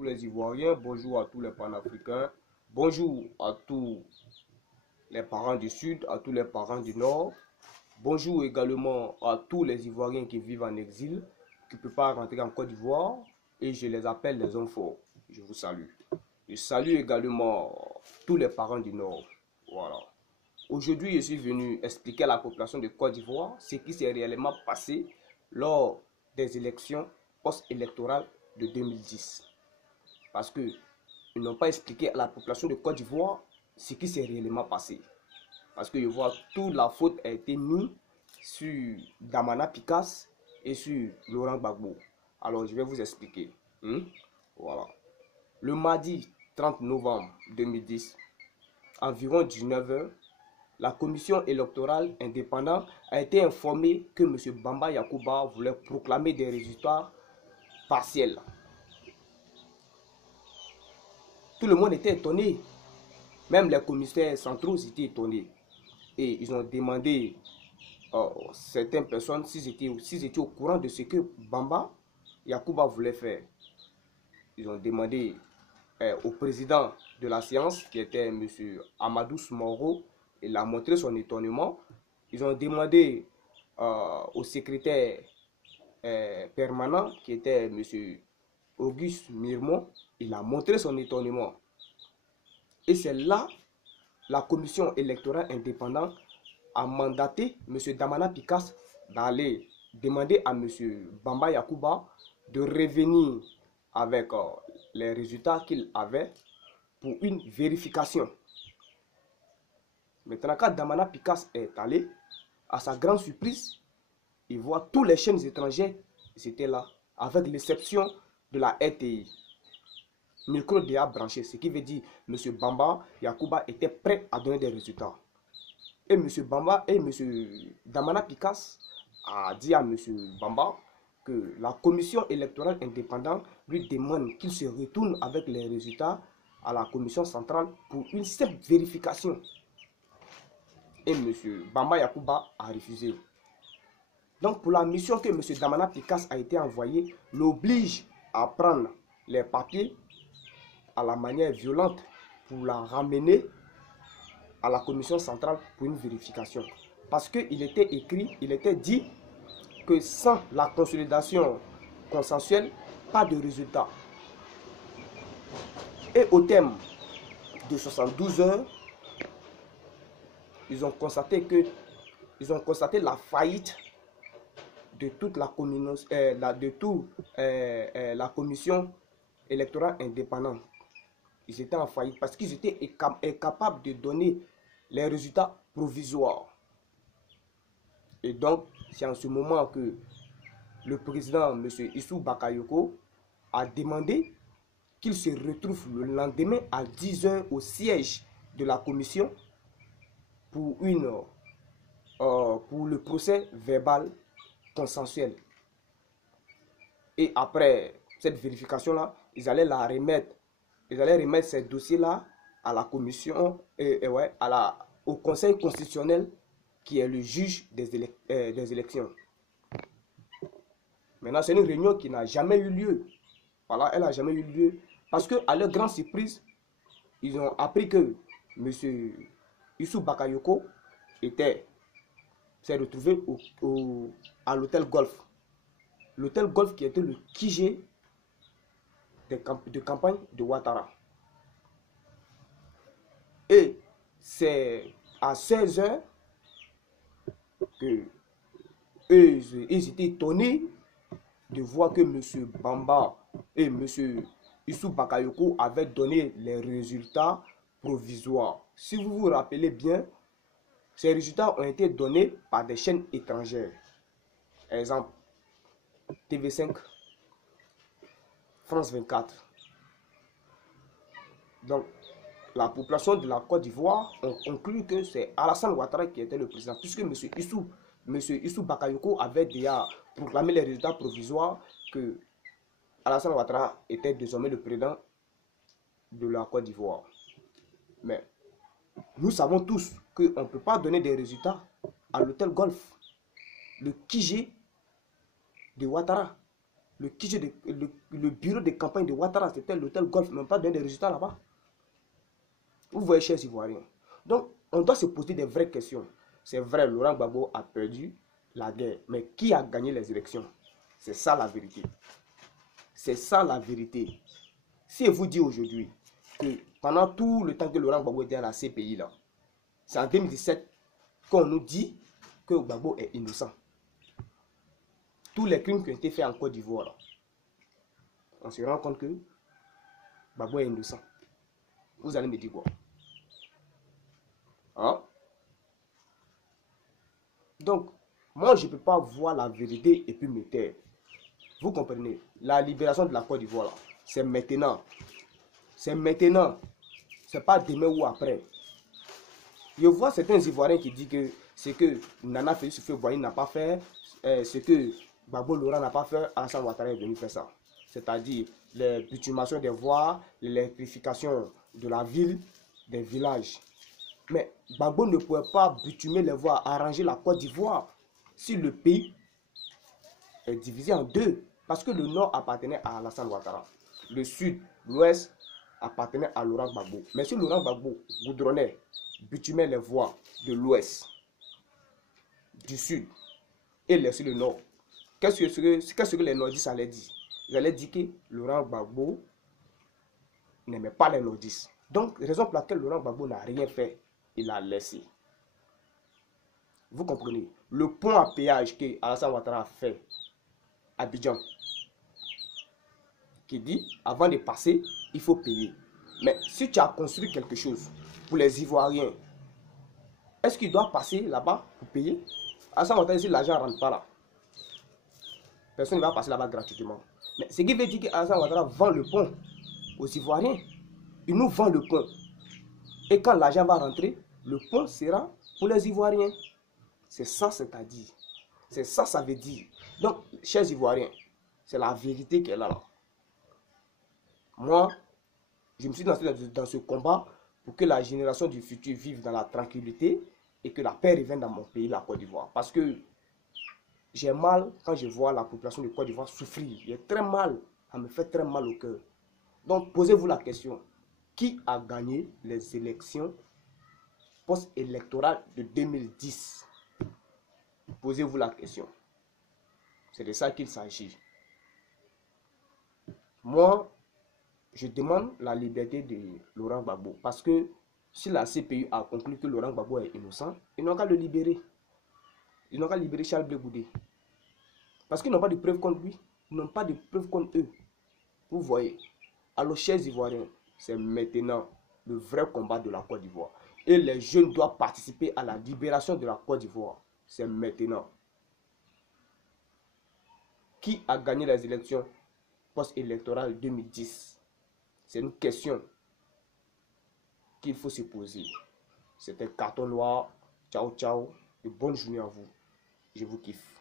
tous les Ivoiriens, bonjour à tous les panafricains, bonjour à tous les parents du Sud, à tous les parents du Nord, bonjour également à tous les Ivoiriens qui vivent en exil, qui ne peuvent pas rentrer en Côte d'Ivoire, et je les appelle les hommes forts. Je vous salue. Je salue également tous les parents du Nord. Voilà. Aujourd'hui, je suis venu expliquer à la population de Côte d'Ivoire ce qui s'est réellement passé lors des élections post-électorales de 2010. Parce qu'ils n'ont pas expliqué à la population de Côte d'Ivoire ce qui s'est réellement passé. Parce que je vois toute la faute a été mise sur Damana Picasse et sur Laurent Gbagbo. Alors, je vais vous expliquer. Voilà. Le mardi 30 novembre 2010, environ 19 h, la commission électorale indépendante a été informée que M. Bamba Yacouba voulait proclamer des résultats partiels. Tout le monde était étonné. Même les commissaires centraux étaient étonnés. Et ils ont demandé à certaines personnes s'ils étaient au courant de ce que Bamba Yacouba voulait faire. Ils ont demandé au président de la séance, qui était M. Amadou Moro, il a montré son étonnement. Ils ont demandé au secrétaire permanent, qui était M. Auguste Mirmont, il a montré son étonnement. Et c'est là la commission électorale indépendante a mandaté M. Damana Picasse d'aller demander à M. Bamba Yacouba de revenir avec les résultats qu'il avait pour une vérification. Maintenant, quand Damana Picasse est allé, à sa grande surprise, il voit tous les chaînes étrangères, c'était là, avec l'exception de la RTI. Micro déjà branché, ce qui veut dire M. Bamba Yacouba était prêt à donner des résultats. Et M. Bamba et M. Damana Picasse a dit à M. Bamba que la commission électorale indépendante lui demande qu'il se retourne avec les résultats à la commission centrale pour une simple vérification. Et M. Bamba Yacouba a refusé. Donc pour la mission que M. Damana Picasse a été envoyé, l'oblige à prendre les papiers à la manière violente pour la ramener à la commission centrale pour une vérification. Parce qu'il était écrit, il était dit que sans la consolidation consensuelle, pas de résultat. Et au terme de 72 heures, ils ont constaté la faillite de toute la commission électorale indépendante. Ils étaient en faillite parce qu'ils étaient incapables de donner les résultats provisoires. Et donc, c'est en ce moment que le président, M. Issou Bakayoko, a demandé qu'il se retrouve le lendemain à 10 h au siège de la commission pour le procès verbal consensuel. Et après cette vérification-là, ils allaient remettre ces dossiers-là à la commission, au Conseil constitutionnel, qui est le juge des élections. Maintenant, c'est une réunion qui n'a jamais eu lieu. Voilà, elle n'a jamais eu lieu. Parce qu'à leur grande surprise, ils ont appris que M. Issou Bakayoko s'est retrouvé à l'hôtel Golf. L'hôtel Golf qui était le QG de campagne de Ouattara. Et c'est à 16 h que ils étaient étonnés de voir que M. Bamba et M. Issou Bakayoko avaient donné les résultats provisoires. Si vous vous rappelez bien, ces résultats ont été donnés par des chaînes étrangères. Exemple, TV5, France 24. Donc, la population de la Côte d'Ivoire a conclu que c'est Alassane Ouattara qui était le président, puisque M. Issou Bakayoko avait déjà proclamé les résultats provisoires que Alassane Ouattara était désormais le président de la Côte d'Ivoire. Mais nous savons tous qu'on ne peut pas donner des résultats à l'hôtel Golf, le QG de Ouattara. le bureau de campagne de Ouattara, c'était l'hôtel Golf, même pas donné des résultats là-bas. Vous voyez, chers Ivoiriens. Donc, on doit se poser des vraies questions. C'est vrai, Laurent Gbagbo a perdu la guerre, mais qui a gagné les élections? C'est ça la vérité. C'est ça la vérité. Si je vous dis aujourd'hui que pendant tout le temps que Laurent Gbagbo était à la CPI, là, c'est en 2017 qu'on nous dit que Gbagbo est innocent. Tous les crimes qui ont été faits en Côte d'Ivoire, on se rend compte que Gbagbo est innocent. Vous allez me dire quoi? Hein? Donc, moi, je ne peux pas voir la vérité et puis me taire. Vous comprenez? La libération de la Côte d'Ivoire, c'est maintenant. C'est maintenant. C'est pas demain ou après. Je vois certains Ivoiriens qui disent que ce que Nana Félix Houphouët-Boigny n'a pas fait, ce que Gbagbo Laurent n'a pas fait, Alassane Ouattara est venu faire ça. C'est-à-dire les bitumations des voies, l'électrification de la ville, des villages. Mais Gbagbo ne pouvait pas bitumer les voies, arranger la Côte d'Ivoire si le pays est divisé en deux. Parce que le nord appartenait à Alassane Ouattara. Le sud, l'ouest appartenait à Laurent Gbagbo. Mais si Laurent Gbagbo goudronnait, bitumait les voies de l'ouest, du sud et laissait le nord, qu'est-ce que les nordistes allaient dire? Ils allaient dire que Laurent Gbagbo n'aimait pas les nordistes. Donc, raison pour laquelle Laurent Gbagbo n'a rien fait, il a laissé. Vous comprenez? Le pont à péage que Alassane Ouattara a fait à Abidjan, qui dit, avant de passer, il faut payer. Mais si tu as construit quelque chose pour les Ivoiriens, est-ce qu'il doit passer là-bas pour payer? Alassane Ouattara dit, l'argent ne rentre pas là. Personne ne va passer là-bas gratuitement. Mais ce qui veut dire qu'Alassane Ouattara vend le pont aux Ivoiriens. Il nous vend le pont. Et quand l'argent va rentrer, le pont sera pour les Ivoiriens. C'est ça, c'est-à-dire. C'est ça, ça veut dire. Donc, chers Ivoiriens, c'est la vérité qu'elle a là. Moi, je me suis lancé dans ce combat pour que la génération du futur vive dans la tranquillité et que la paix revienne dans mon pays, la Côte d'Ivoire. Parce que j'ai mal quand je vois la population de Côte d'Ivoire souffrir. J'ai très mal, ça me fait très mal au cœur. Donc, posez-vous la question. Qui a gagné les élections post-électorales de 2010? Posez-vous la question. C'est de ça qu'il s'agit. Moi, je demande la liberté de Laurent Gbagbo. Parce que si la CPI a conclu que Laurent Gbagbo est innocent, ils n'ont qu'à le libérer. Ils n'ont qu'à libérer Charles Blé Goudé. Parce qu'ils n'ont pas de preuves contre lui. Ils n'ont pas de preuves contre eux. Vous voyez. Alors, chers Ivoiriens, c'est maintenant le vrai combat de la Côte d'Ivoire. Et les jeunes doivent participer à la libération de la Côte d'Ivoire. C'est maintenant. Qui a gagné les élections post-électorales 2010? C'est une question qu'il faut se poser. C'était Carton Noir. Ciao, ciao. Et bonne journée à vous. Je vous kiffe.